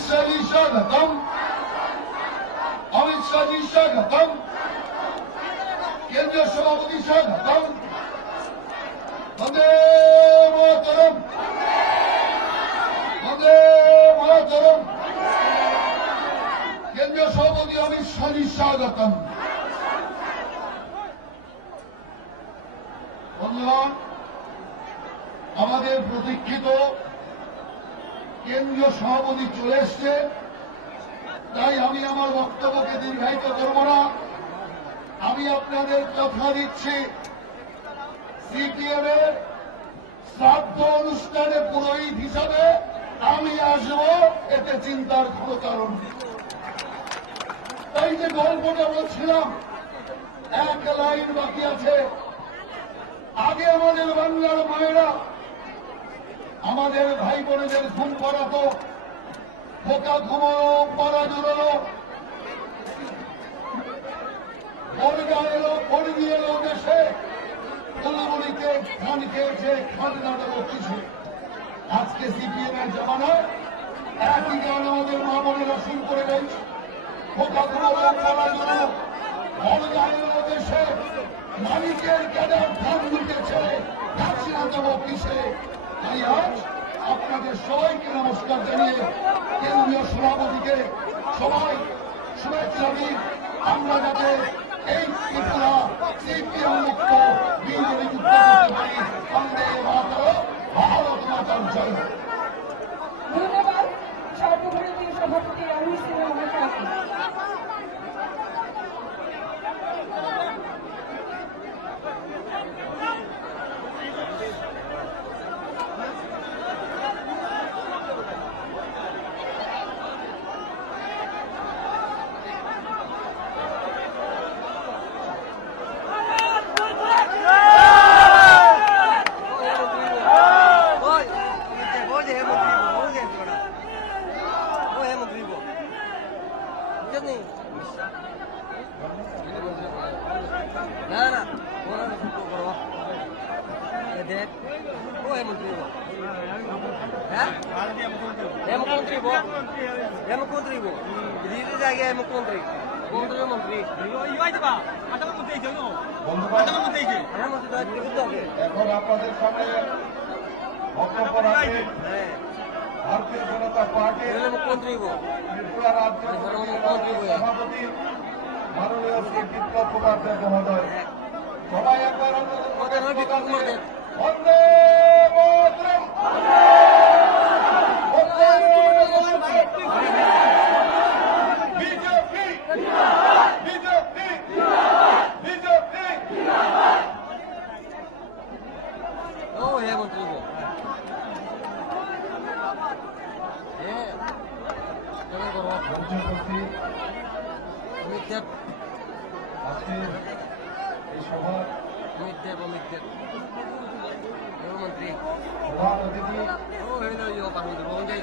शाह जी स्वागतम, अमित शाह जी स्वागतम, केंद्रीय सभापति स्वागतम, वंदे मातरम, वंदे मातरम, केंद्रीय सभापति अमित शाह जी स्वागतम। বন্ধুগণ, আমাদের প্রতীক্ষিত কেন্দ্রীয় সভাপতি চলে এসছে, তাই আমি আমার বক্তব্যকে দীর্ঘায়িত করব না। আমি আপনাদের কথা দিচ্ছি, সিপিএম এর শ্রাদ্ধ অনুষ্ঠানে পুরোহিত হিসাবে আমি আসব, এতে চিন্তার কোনো কারণ নেই। তাই যে গল্পটা বলছিলাম, এক লাইন বাকি আছে। আগে আমাদের বাংলার মায়েরা আমাদের ভাই বোনেদের ঘুম পড়াতো, পোকা ঘুমানো, পাড়া জুড়ালো, বর্গা এলো, বর্গি এলো দেশে, ফুলগুলিতে খান খেয়েছে, খান নাটক কিছু। আজকে সিপিএম এর জমানায় একই গান আমাদের মা বোনেরা শুরু করে গেছে, পোকা ঘুমালো, পাড়া জুড়ালো, বর্গা এলো দেশে, মালিকের ক্যাডার ধান লুটেছে, খাচ্ছি না তব কিসে। তাই আজ আপনাদের সবাইকে নমস্কার জানিয়ে কেন্দ্রীয় সভাপতিকে সবাই শুভেচ্ছা দিই। আমরা যাতে এই ত্রিপুরা সিপিএম মুক্ত বিজেপি মুক্ত করতে পারি। বন্দে মাতরম, ভারত মাতার জয়। ধন্যবাদ সর্বভারতীয় সভাপতি রাহুল সিনহা মহাশয়কে। না না দেখ ও হেমন্ত্রী হ্যাঁ হেমন্ত্রী হেমন্ত্রী দিদি জায়গায় হেমন্ত্রী মন্ত্রী এখন আপনাদের সামনে বক্তব্য রাখবেন ভারতীয় জনতা পার্টির মুখ্যমন্ত্রী ত্রিপুরা রাজ্য সভাপতি মাননীয় শ্রী বিপ্লব কুমার দেব মহোদয়। সবাই একবার বন্দে মাতরম, বন্দে মাতরম, বিজেপি, বিজেপি, বিজেপি। ও হেমন্ত্রী অমিত দেব আজকে এই সভার অমিত দেব গৃহমন্ত্রী প্রধান অতিথি ও হইল পাঠান ভবন যাই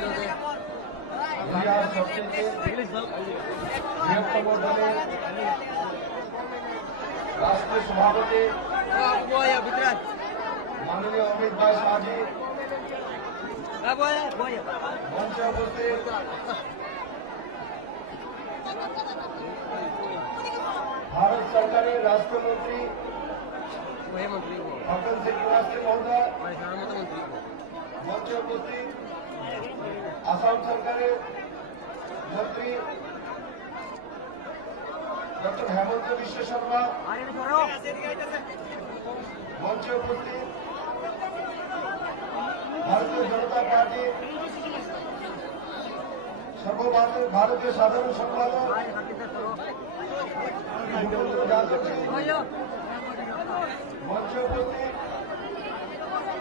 ইন্ডিয়ার সবচেয়ে বৃহত্তম দলের রাষ্ট্রীয় সভাপতি বিদ্রাজ মাননীয় অমিত ভাই শাহজি মঞ্চে উপস্থিত ভারত সরকারের রাষ্ট্রমন্ত্রী ফকন সিং কুলাস্তে মহোদয়, মঞ্চে উপস্থিত আসাম সরকারের মন্ত্রী ডক্টর হেমন্ত বিশ্ব শর্মা, মঞ্চে উপস্থিত ভারতীয় জনতা পার্টির ভারতীয় সাধারণ সম্পাদক ভূপেন্দ্র যাদব, মঞ্চে উপস্থিত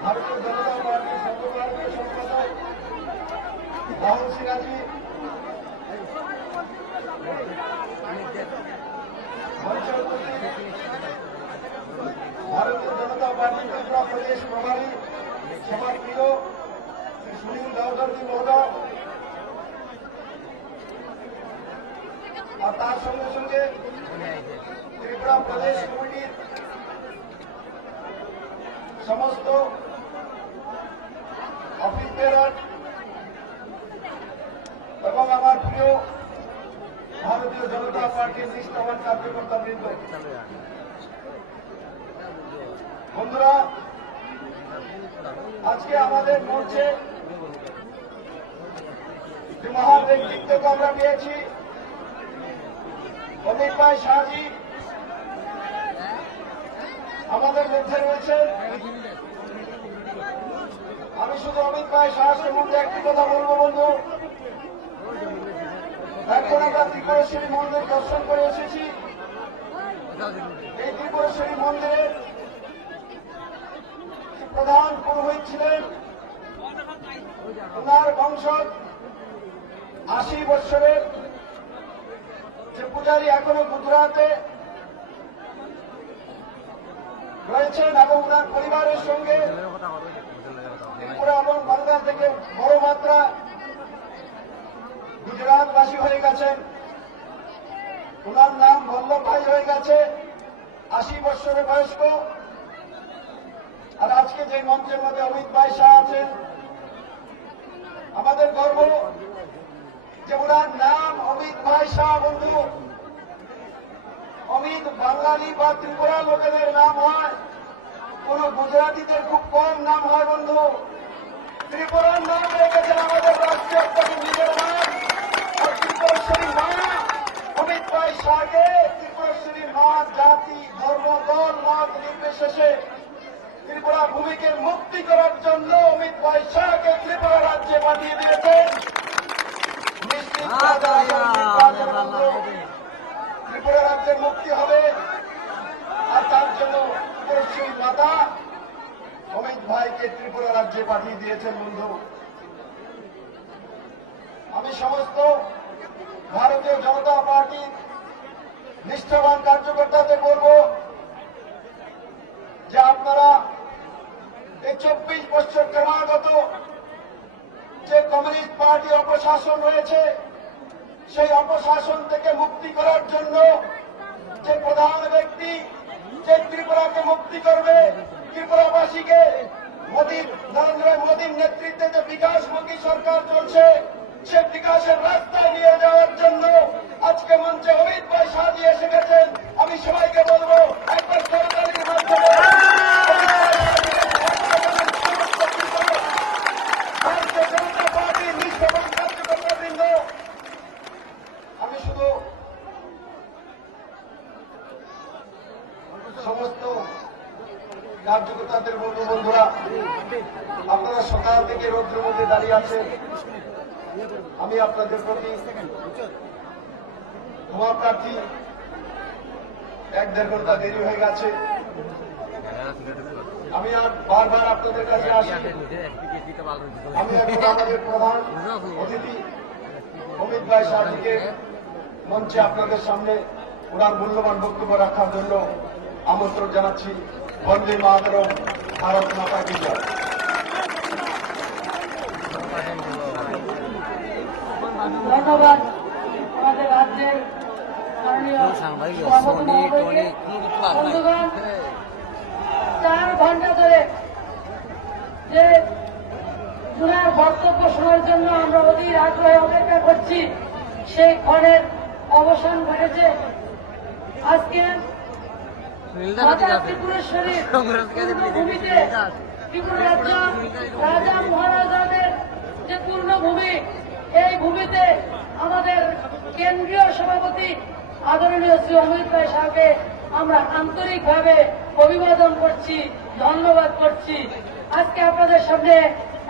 ভারতীয় জনতা পার্টির সর্বভারতীয় সম্পাদক রাহুল সিনহাজি, মঞ্চে উপস্থিত ভারতীয় জনতা পার্টির ত্রিপুরা প্রদেশ প্রভারী সবার প্রিয় শ্রী সুনীল গাওকরজি মহোদয়, আর তার সঙ্গে সঙ্গে ত্রিপুরা প্রদেশ কমিটির সমস্ত অফিস বেরার এবং আমার প্রিয় ভারতীয় জনতা পার্টির নিষ্ঠাবান কার্যকর্তা বৃন্দ, বন্ধুরা, আজকে আমাদের মঞ্চে যে মহান ব্যক্তিত্বকে আমরা পেয়েছি, অমিত ভাই শাহজি আমাদের মধ্যে রয়েছেন। আমি শুধু অমিত ভাই শাহ সম্বন্ধে একটি কথা বলবো বন্ধু। এখন আমরা ত্রিপুরেশ্বরী মন্দির দর্শন করে এসেছি। এই ত্রিপুরেশ্বরী মন্দিরের প্রধান পুরোহিত ছিলেন ওনার বংশজ 80 বৎসরের যে পূজারী এখনো গুজরাটে রয়েছেন এবং ওনার পরিবারের সঙ্গে ত্রিপুরা এবং বাংলা থেকে বড় মাত্রা গুজরাটবাসী হয়ে গেছেন। ওনার নাম বল্লভ ভাই হয়ে গেছে, 80 বৎসরের বয়স্ক। আর আজকে যে মঞ্চের মধ্যে অমিত ভাই শাহ আছেন, আমাদের গর্ব যে ওনার নাম অমিত ভাই শাহ। বন্ধু, অমিত বাঙালি বা ত্রিপুরা লোকেদের নাম হয়, কোন গুজরাটিদের খুব কম নাম হয়। বন্ধু, ত্রিপুরার নাম রেখেছেন আমাদের রাষ্ট্রীয় নিজের নাম, ত্রিপুরেশ্বরী মা অমিত ভাই শাহকে। ত্রিপুরেশ্বরী মা জাতি, ধর্ম, দল, মত নির্বিশেষে ত্রিপুরা ভূমিকে মুক্তি করার জন্য অমিত ভাই শাহকে ত্রিপুরা রাজ্যে পাঠিয়ে দিয়েছেন। ত্রিপুরা রাজ্যের মুক্তি হবে, আর তার জন্য ত্রিপুরেশ্বরী মাতা অমিত ভাইকে ত্রিপুরা রাজ্যে পাঠিয়ে দিয়েছেন। বন্ধু, আমি সমস্ত ভারতীয় জনতা পার্টির নিষ্ঠাবান কার্যকর্তাদের বলব যে আপনারা এই 24 বছর ক্রমাগত যে কমিউনিস্ট পার্টি অপশাসন রয়েছে, সেই অপশাসন থেকে মুক্তি করার জন্য যে প্রধান ব্যক্তি যে ত্রিপুরাকে মুক্তি করবে, ত্রিপুরাবাসীকে নরেন্দ্র মোদীর নেতৃত্বে যে বিকাশমুখী সরকার চলছে, সে বিকাশের রাস্তায় নিয়ে যাওয়ার জন্য আজকে মঞ্চে অমিত ভাই শাহজি এসে গেছেন। আমি সবাইকে বলবো একবার সরকারের মাধ্যমে ভারতীয় জনতা পার্টির নিষ্ঠাবান কার্যকর্তাবৃন্দ, আমি শুধু সমস্ত কার্যকর্তাদের বলবো, বন্ধুরা, আপনারা সকাল থেকে রৌদ্রের মধ্যে দাঁড়িয়ে আছেন। আমি আপনাদের প্রতি ক্ষমা প্রার্থী, 1-1.5 ঘন্টা দেরি হয়ে গেছে। আমি আর বারবার আপনাদের কাছে আসি। আমি এখন আমাদের প্রধান অতিথি অমিত ভাই শাহজিকে মঞ্চে আপনাদের সামনে ওনার মূল্যবান বক্তব্য রাখার জন্য আমন্ত্রণ জানাচ্ছি। বন্দে মাতরম, ভারত মাতা কি জয়। ধন্যবাদ আমাদের রাজ্যের মাননীয় সভাপতি মহোদয়কে। বন্ধুগণ, 4 ঘন্টা ধরে যে ওনার বক্তব্য শোনার জন্য আমরা অধীর আগ্রহে অপেক্ষা করছি, সেই ক্ষণের অবসান ঘটেছে। আজকে মাতা ত্রিপুরেশ্বরীর পূর্ণভূমিতে ত্রিপুরা রাজ্য রাজা মহারাজাদের যে পূর্ণভূমি, এই ভূমিতে আমাদের কেন্দ্রীয় সভাপতি আদরণীয় শ্রী অমিত ভাই শাহকে আমরা আন্তরিকভাবে অভিবাদন করছি, ধন্যবাদ করছি। আজকে আপনাদের সামনে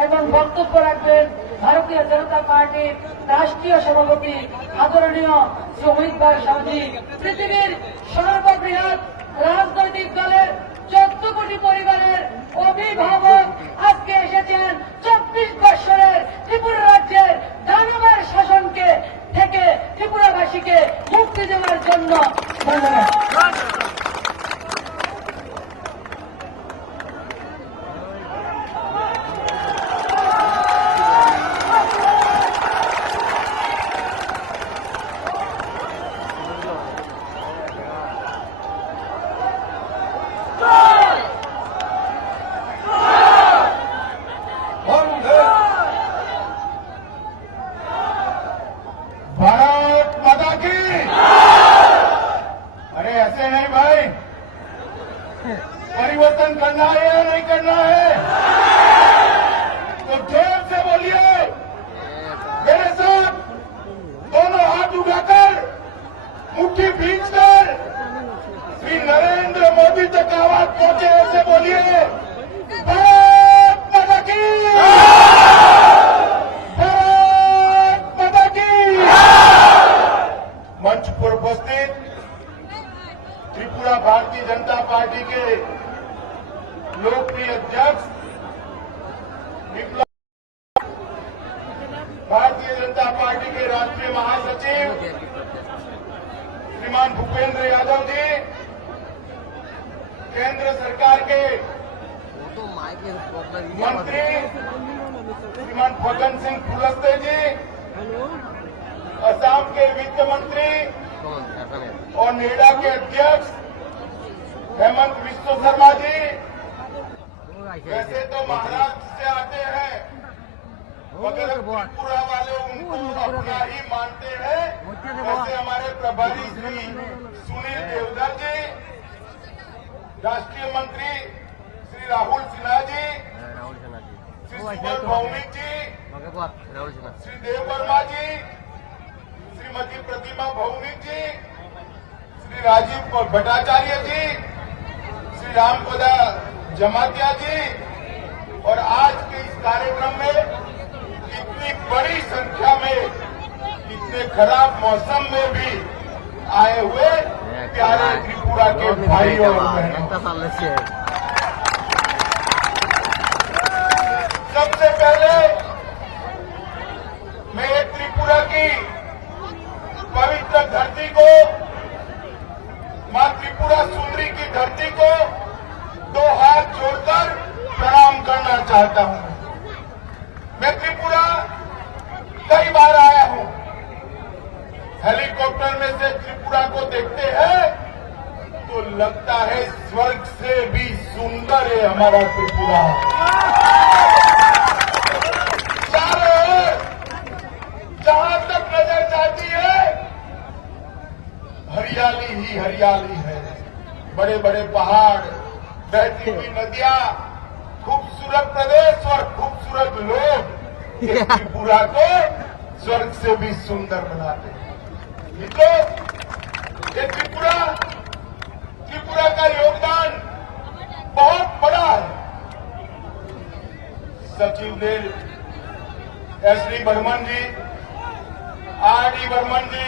এখন বক্তব্য রাখবেন ভারতীয় জনতা পার্টির রাষ্ট্রীয় সভাপতি আদরণীয় শ্রী অমিত ভাই শাহজি। পৃথিবীর সর্ববৃহৎ রাজনৈতিক দলের 14 কোটি পরিবারের অভিভাবক আজকে এসেছেন 24 বৎসরের ত্রিপুরা রাজ্যের দানবের শাসনকে থেকে ত্রিপুরাবাসীকে মুক্তি দেওয়ার জন্য। ধন্যবাদ। पार्टी के राष्ट्रीय महासचिव श्रीमान भूपेंद्र यादव जी, केंद्र सरकार के मंत्री श्रीमान फग्गन सिंह कुलस्ते जी, असम के वित्त मंत्री और नेडा के अध्यक्ष हेमंत विश्व शर्मा जी, वैसे तो महाराष्ट्र से आते हैं मगर त्रिपुरा वाले उनको अपना ही मानते हैं। वैसे हमारे प्रभारी श्री सुनील देवधर जी, राष्ट्रीय मंत्री श्री राहुल सिन्हा जी, श्री सुबल भौमिक जी, श्री देव वर्मा जी, श्रीमती प्रतिमा भौमिक जी, श्री राजीव भट्टाचार्य जी, श्री रामपदा जमातिया जी, और आज के इस कार्यक्रम में इतनी बड़ी संख्या में इतने खराब मौसम में भी आए हुए प्यारे त्रिपुरा के भाइयों और बहनों, सबसे पहले मैं त्रिपुरा की पवित्र धरती को, मां त्रिपुरा सुंदरी की धरती को दो हाथ जोड़कर प्रणाम करना चाहता हूं। मैं त्रिपुरा कई बार आया हूं। हेलीकॉप्टर में से त्रिपुरा को देखते हैं तो लगता है स्वर्ग से भी सुंदर है हमारा त्रिपुरा। चारों ओर जहां तक नजर जाती है हरियाली ही हरियाली है, बड़े बड़े पहाड़, बहती हुई नदियां, खूबसूरत प्रदेश और खूबसूरत लोग इस त्रिपुरा को स्वर्ग से भी सुंदर बनाते हैं। मित्रों, ये त्रिपुरा का योगदान बहुत बड़ा है। सचिव देव एस.डी. बर्मन जी, आर.डी. बर्मन जी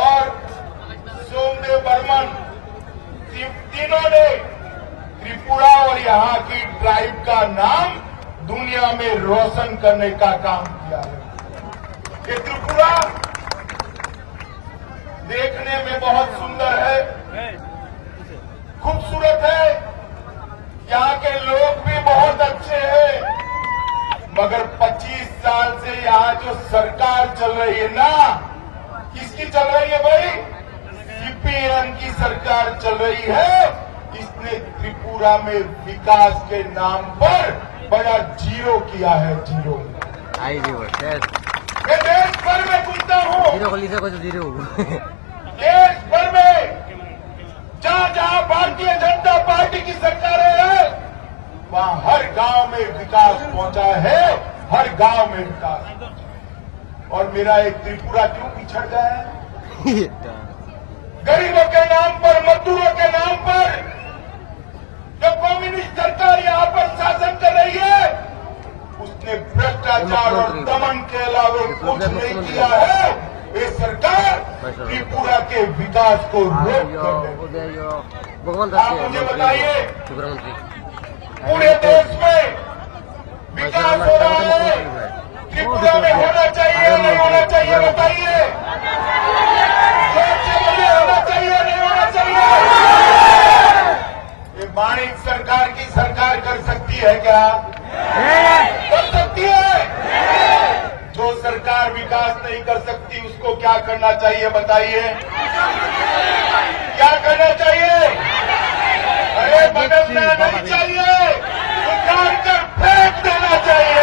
और सोमदेव बर्मन, तीनों ने त्रिपुरा और यहाँ की ट्राइब का नाम दुनिया में रोशन करने का काम किया है। ये त्रिपुरा देखने में बहुत सुंदर है, खूबसूरत है, यहाँ के लोग भी बहुत अच्छे हैं, मगर 25 साल से यहाँ जो सरकार चल रही है ना, किसकी चल रही है भाई? सीपीएम की सरकार चल रही है। इसने त्रिपुरा में विकास के नाम पर बड़ा जीरो किया है, जीरो। मैं देश भर में घूमता हूँ, देश भर में जहाँ जहाँ भारतीय जनता पार्टी की सरकारें हैं वहाँ हर गांव में विकास पहुंचा है, हर गांव में विकास। और मेरा एक त्रिपुरा क्यों पिछड़ गया है? गरीबों के नाम पर, मजदूरों के नाम पर जो कम्युनिस्ट सरकार यहाँ पर शासन कर रही है, उसने भ्रष्टाचार और दमन के अलावा कुछ नहीं किया है। ये सरकार त्रिपुरा के विकास को रोक कर रही है। आप मुझे बताइए, पूरे देश में विकास हो रहा है, त्रिपुरा में होना चाहिए नहीं होना चाहिए? बताइए, होना चाहिए नहीं होना चाहिए? ये माणिक सरकार की सरकार कर सकती है क्या? कर सकती है। जो सरकार विकास नहीं कर सकती उसको क्या करना चाहिए बताइए? क्या करना चाहिए? अरे बदलना नहीं चाहिए, उखाड़ कर फेंक देना चाहिए।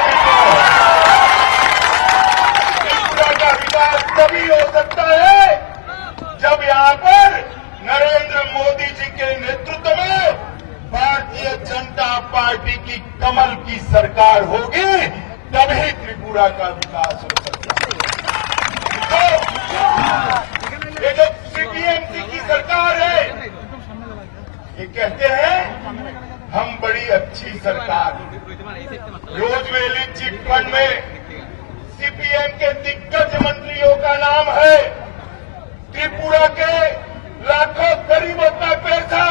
त्रिपुरा का विकास तभी हो सकता है जब यहाँ पर नरेंद्र मोदी जी के नेतृत्व में भारतीय जनता पार्टी की कमल की सरकार होगी, तभी त्रिपुरा का विकास हो सकता है। तो ये जो सीपीएमसी की सरकार है, ये कहते हैं हम बड़ी अच्छी सरकार। रोजवेली चिट फंड में सीपीएम के दिग्गज मंत्रियों का नाम है। त्रिपुरा के लाखों गरीबों का पैसा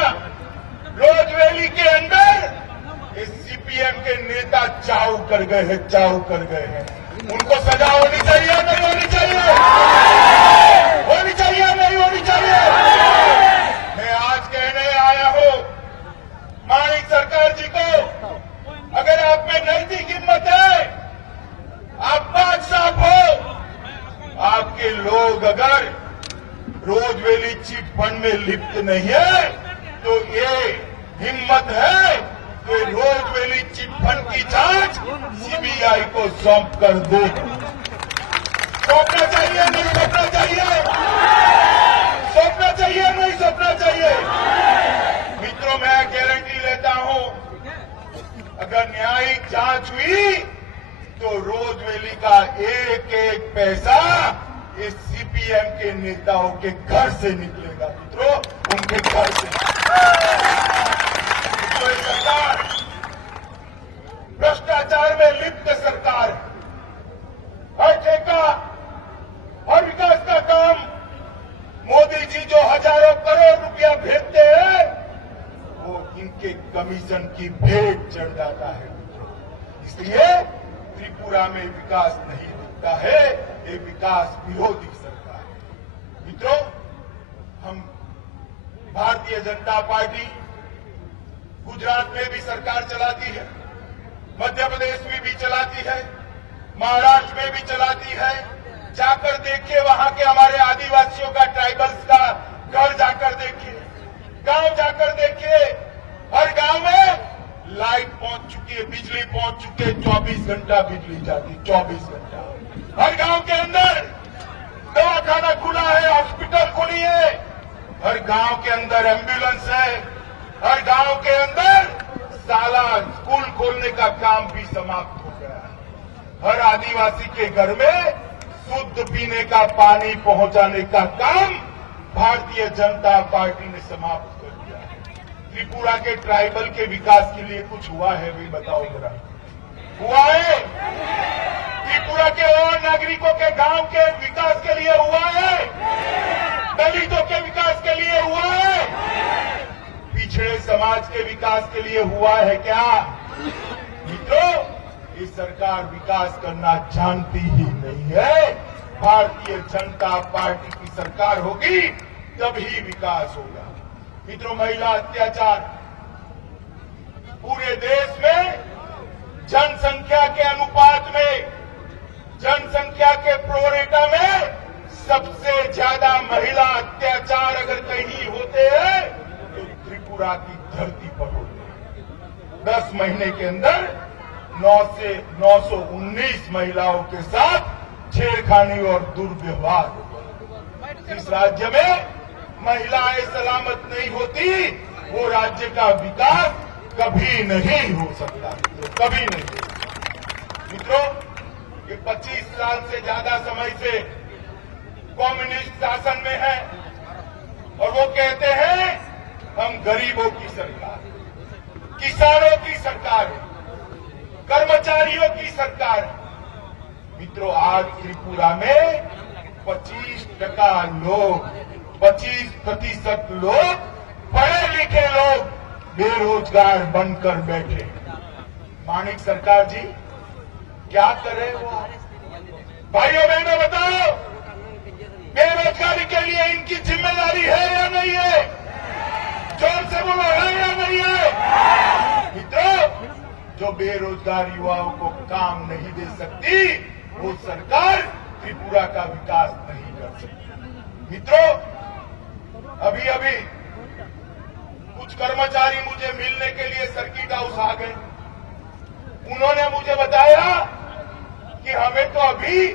रोजवेली के अंदर इस सीपीएम के नेता चाउ कर गए हैं, चाउ कर गए हैं। उनको सजा होनी चाहिए नहीं होनी चाहिए? होनी चाहिए नहीं होनी चाहिए? मैं आज कहने आया हूं माणिक सरकार जी को, अगर आप में नैतिक हिम्मत है, आप बात साफ हो, आपके लोग अगर रोजवेली चिट फंड में लिप्त नहीं है तो ये हिम्मत है तो रोजवेली चिट फंड की जांच सीबीआई को सौंप कर दो। सौंपना चाहिए नहीं सौंपना चाहिए? सौंपना चाहिए नहीं सौंपना चाहिए? मित्रों, मैं गारंटी लेता हूं अगर न्यायिक जांच हुई तो रोजवेली का एक एक पैसा इस सीपीएम के नेताओं के घर से निकलेगा। मित्रों, उनके घर से। तो ये सरकार भ्रष्टाचार में लिप्त सरकार है। हर ठेका हर विकास का काम मोदी जी जो हजारों करोड़ रुपया भेजते हैं वो इनके कमीशन की भेंट चढ़ जाता है। इसलिए त्रिपुरा में विकास नहीं दिखता है, ये विकास विरोधी सरकार है। मित्रों, हम भारतीय जनता पार्टी गुजरात में भी सरकार चलाती है, मध्य प्रदेश में भी चलाती है, महाराष्ट्र में भी चलाती है। जाकर देखिए, वहां के हमारे आदिवासियों का, ट्राइबल्स का घर जाकर देखिए, गांव जाकर देखिए, हर गांव में लाइट पहुंच चुकी है, बिजली पहुंच चुकी है, 24 घंटा बिजली जाती, 24 घंटा। हर गांव के अंदर दवाखाना खुला है, हॉस्पिटल खुली है, हर गांव के अंदर एम्बुलेंस है, हर गांव के अंदर शाला स्कूल खोलने का काम भी समाप्त हो गया है। हर आदिवासी के घर में शुद्ध पीने का पानी पहुंचाने का काम भारतीय जनता पार्टी ने समाप्त कर दिया है। त्रिपुरा के ट्राइबल के विकास के लिए कुछ हुआ है भी बताओ जरा? हुआ है? त्रिपुरा के और नागरिकों के गांव के विकास के लिए हुआ है? दलितों के विकास के लिए हुआ है? पिछड़े समाज के विकास के लिए हुआ है क्या? मित्रों, ये सरकार विकास करना जानती ही नहीं है। भारतीय जनता पार्टी की सरकार होगी तभी विकास होगा। मित्रों, महिला अत्याचार पूरे देश में जनसंख्या के अनुपात में, जनसंख्या के प्रोरेटा में सबसे ज्यादा महिला अत्याचार अगर कहीं होते हैं तो त्रिपुरा की धरती पर होते हैं। 10 महीने के अंदर 919 महिलाओं के साथ छेड़खानी और दुर्व्यवहार। इस राज्य में महिलाएं सलामत नहीं होती, वो राज्य का विकास कभी नहीं हो सकता। कभी नहीं। मित्रों, ये 25 साल से ज्यादा समय से कम्युनिस्ट शासन में है और वो कहते हैं हम गरीबों की सरकार, किसानों की सरकार है, कर्मचारियों की सरकार है। मित्रों, आज त्रिपुरा में 25% लोग पढ़े लिखे लोग बेरोजगार बनकर बैठे। माणिक सरकार जी क्या करे वो? भाइयों बहनों बताओ, बेरोजगारी के लिए इनकी जिम्मेदारी है या नहीं है? जोर से बोलो, है या नहीं है? मित्रों, जो बेरोजगार युवाओं को काम नहीं दे सकती वो सरकार त्रिपुरा का विकास नहीं कर सकती। मित्रों, अभी अभी कुछ कर्मचारी मुझे मिलने के लिए सर्किट हाउस आ गए। उन्होंने मुझे बताया कि हमें तो अभी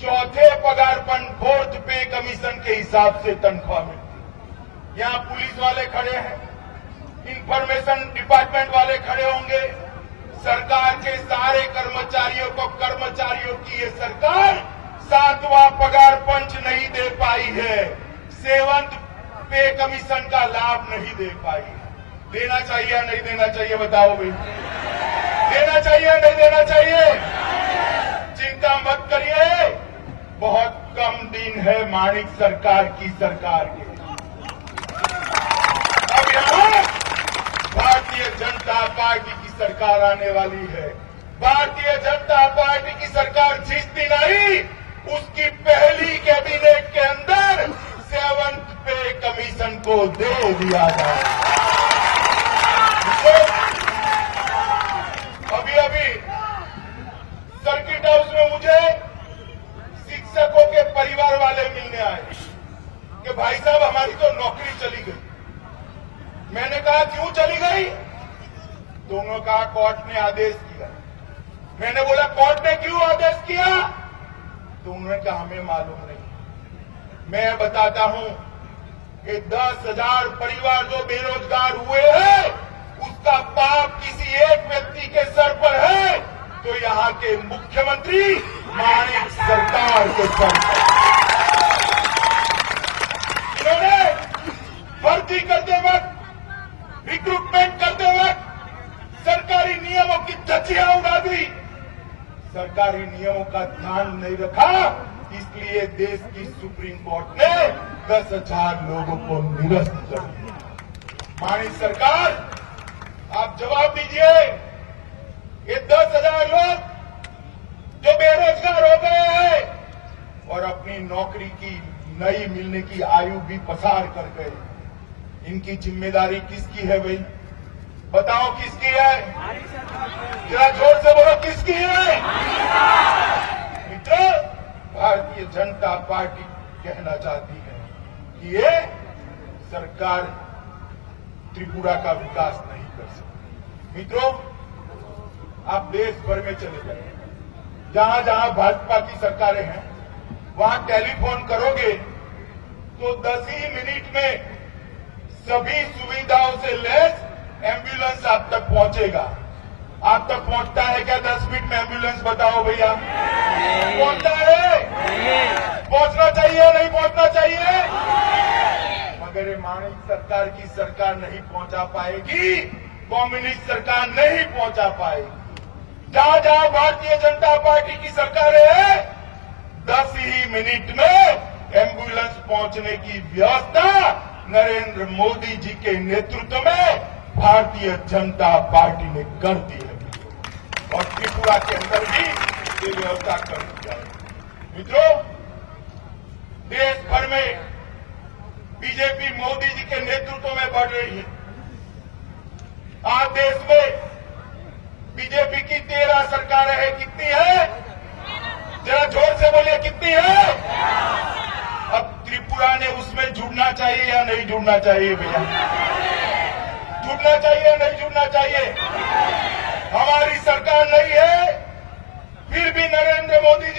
चौथे पगारपंच, 4th पे कमीशन के हिसाब से तनख्वाह मिलती। यहां पुलिस वाले खड़े हैं, इंफॉर्मेशन डिपार्टमेंट वाले खड़े होंगे। सरकार के सारे कर्मचारियों को, कर्मचारियों की ये सरकार 7वां पगार पंच नहीं दे पाई है, 7th पे कमीशन का लाभ नहीं दे पाई है। देना चाहिए या नहीं देना चाहिए बताओ भाई? देना चाहिए या नहीं देना चाहिए? चिंता मत करिए, बहुत कम दिन है माणिक सरकार की सरकार के। अब यहां भारतीय जनता पार्टी की सरकार आने वाली है। भारतीय जनता पार्टी की सरकार जीतती नहीं, उसकी पहली कैबिनेट के अंदर 7th पे कमीशन को दे दिया जाए। अभी सर्किट हाउस में मुझे शिक्षकों के परिवार वाले मिलने आए कि भाई साहब हमारी तो नौकरी चली गई। मैंने कहा क्यों चली गई? तो उन्होंने कहा कोर्ट ने आदेश किया। मैंने बोला कोर्ट ने क्यों आदेश किया? तो उन्होंने कहा हमें मालूम नहीं। मैं बताता हूं कि 10,000 परिवार जो बेरोजगार हुए हैं उसका पाप किसी एक व्यक्ति के सर पर है, तो यहां के मुख्यमंत्री माणिक सरकार के सर पर। इन्होंने भर्ती करते वक्त, रिक्रूटमेंट करते वक्त सरकारी नियमों की धज्जियां उड़ा दी, सरकारी नियमों का ध्यान नहीं रखा, इसलिए देश की सुप्रीम कोर्ट ने 10,000 लोगों को निरस्त कर दिया। माननीय सरकार, आप जवाब दीजिए, ये 10,000 लोग जो बेरोजगार हो गए हैं और अपनी नौकरी की नई मिलने की आयु भी पसार कर गए, इनकी जिम्मेदारी किसकी है भाई? बताओ किसकी है? जरा जोर से बोलो किसकी है? मित्रों, भारतीय जनता पार्टी कहना चाहती है कि ये सरकार त्रिपुरा का विकास नहीं कर सकती। मित्रों, आप देश भर में चले जाए, जहां जहां भाजपा की सरकारें हैं वहां टेलीफोन करोगे तो 10 ही मिनट में सभी सुविधाओं से लैस एम्बुलेंस आप तक पहुंचेगा। आप तक पहुंचता है क्या 10 मिनट में एम्बुलेंस? बताओ भैया, पहुंचता है? पहुंचना चाहिए नहीं पहुंचना चाहिए? मगर ये माणिक सरकार की सरकार नहीं पहुंचा पाएगी, कम्युनिस्ट सरकार नहीं पहुंचा पाएगी। जहां जहां भारतीय जनता पार्टी की सरकारें हैं 10 ही मिनट में एम्बुलेंस पहुंचने की व्यवस्था नरेंद्र मोदी जी के नेतृत्व में भारतीय जनता पार्टी ने कर दी है और त्रिपुरा के अंदर भी ये व्यवस्था कर दी जाए। मित्रों, देश भर में बीजेपी मोदी जी के नेतृत्व में बढ़ रही है। आज देश में बीजेपी की 13 सरकारें हैं। कितनी है? जरा जोर से बोलिए, कितनी है? अब त्रिपुरा ने उसमें जुड़ना चाहिए या नहीं जुड़ना चाहिए भैया? जुड़ना चाहिए या नहीं जुड़ना चाहिए? हमारी सरकार नहीं है, फिर भी नरेंद्र मोदी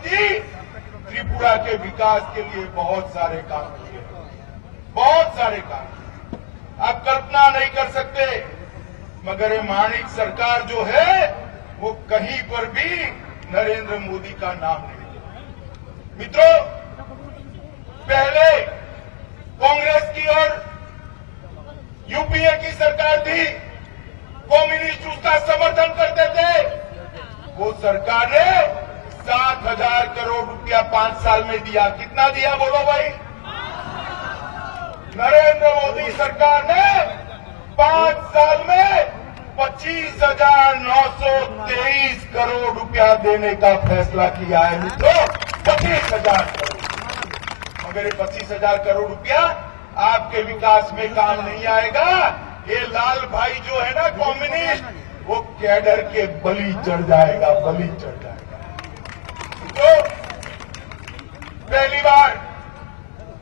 जी त्रिपुरा के विकास के लिए बहुत सारे काम किए, बहुत सारे काम आप कल्पना नहीं कर सकते। मगर ये माणिक सरकार जो है वो कहीं पर भी नरेंद्र मोदी का नाम नहीं लेती। मित्रों, पहले कांग्रेस की और यूपीए की सरकार थी, कम्युनिस्ट उसका समर्थन करते थे। वो सरकार ने 7,000 करोड़ रुपया 5 साल में दिया। कितना दिया बोलो भाई? नरेंद्र मोदी सरकार ने 5 साल में 25,923 करोड़ रुपया देने का फैसला किया है। मित्रों, 25,000 करोड़। मगर ये 25,000 करोड़ रुपया आपके विकास में काम नहीं आएगा। ये लाल भाई जो है ना कम्युनिस्ट, वो कैडर के बलि चढ़ जाएगा, बलि चढ़ जाएगा। तो पहली बार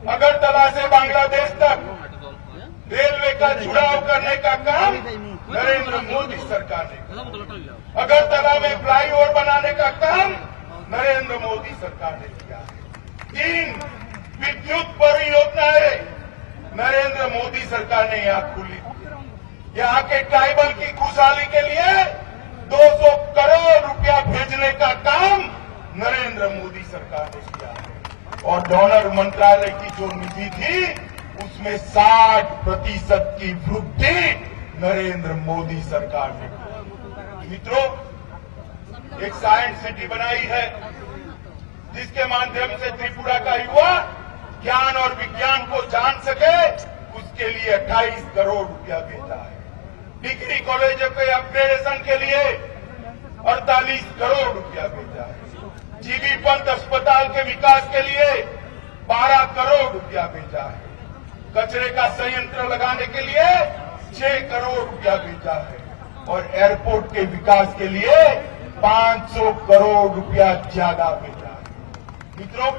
अगरतला से बांग्लादेश तक रेलवे का जुड़ाव करने का काम नरेंद्र मोदी सरकार ने किया। अगरतला में फ्लाईओवर बनाने का काम नरेंद्र मोदी सरकार ने किया। 3 विद्युत परियोजनाएं नरेंद्र मोदी सरकार ने यहां खुली। यहां के ट्राइबल की खुशहाली के लिए 200 करोड़ रुपया भेजने का काम नरेंद्र मोदी सरकार ने किया। और डोनर मंत्रालय की जो निधि थी उसमें 60% की वृद्धि नरेंद्र मोदी सरकार ने की। मित्रों, एक साइंस सिटी बनाई है जिसके माध्यम से त्रिपुरा का युवा ज्ञान और विज्ञान को जान सके, उसके लिए 28 करोड़ रुपया भेजा है। डिग्री कॉलेजों के अपग्रेडेशन के लिए 48 करोड़ रुपया भेजा है। जीबी पंत अस्पताल के विकास के लिए 12 करोड़ रुपया भेजा है। कचरे का संयंत्र लगाने के लिए 6 करोड़ रुपया भेजा है और एयरपोर्ट के विकास के लिए 500 करोड़ रुपया ज्यादा भेजा है। मित्रों,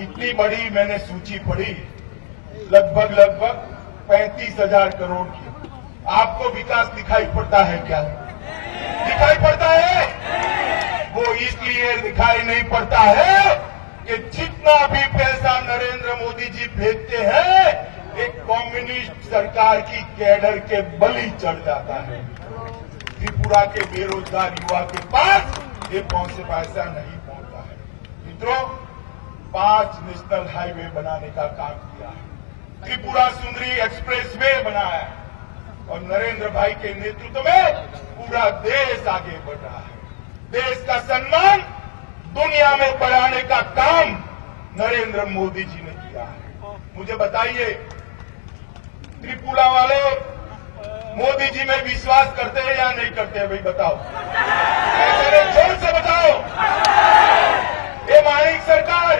इतनी बड़ी मैंने सूची पढ़ी, लगभग 35,000 करोड़ की। आपको विकास दिखाई पड़ता है क्या? दिखाई पड़ता है? वो इसलिए दिखाई नहीं पड़ता है कि जितना भी पैसा नरेंद्र मोदी जी भेजते हैं, एक कम्युनिस्ट सरकार की कैडर के बलि चढ़ जाता है। त्रिपुरा के बेरोजगार युवा के पास ये पैसा नहीं पहुंचता है। मित्रों, 5 नेशनल हाईवे बनाने का काम किया है, त्रिपुरा सुंदरी एक्सप्रेस वे बनाया है और नरेंद्र भाई के नेतृत्व में पूरा देश आगे बढ़ रहा है। देश का सम्मान दुनिया में बढ़ाने का काम नरेंद्र मोदी जी ने किया है। मुझे बताइए, त्रिपुरा वाले मोदी जी में विश्वास करते हैं या नहीं करते हैं? भाई बताओ, ऐसे जोर से बताओ। ये माणिक सरकार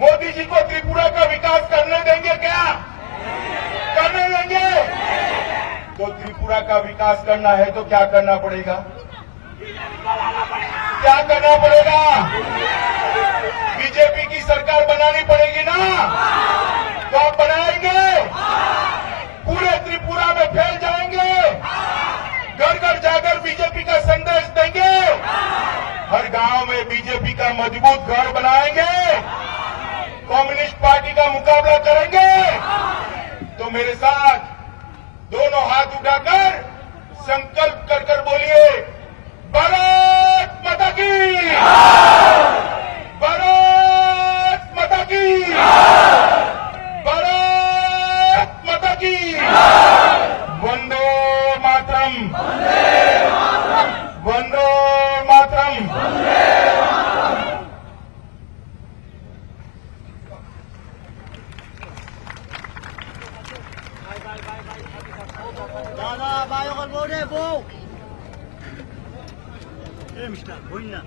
मोदी जी को त्रिपुरा का विकास करने देंगे क्या? करने देंगे? तो त्रिपुरा का विकास करना है तो क्या करना पड़ेगा? क्या करना पड़ेगा? बीजेपी की सरकार बनानी पड़ेगी ना? तो आप बनाएंगे, पूरे त्रिपुरा में फैल जाएंगे, घर घर जाकर बीजेपी का संदेश देंगे, हर गांव में बीजेपी का मजबूत घर बनाएंगे, कम्युनिस्ट पार्टी का मुकाबला करेंगे। तो मेरे साथ दोनों हाथ उठाकर संकल्प कर कर बोलिए, भारत माता की, भारत माता की, भारत माता की, Vande Mataram, Vande Mataram. Dada, bayo kal mo na, bo! Mr. Boy na.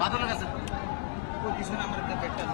বাদল গেছে ওই কিছু না আমার একটা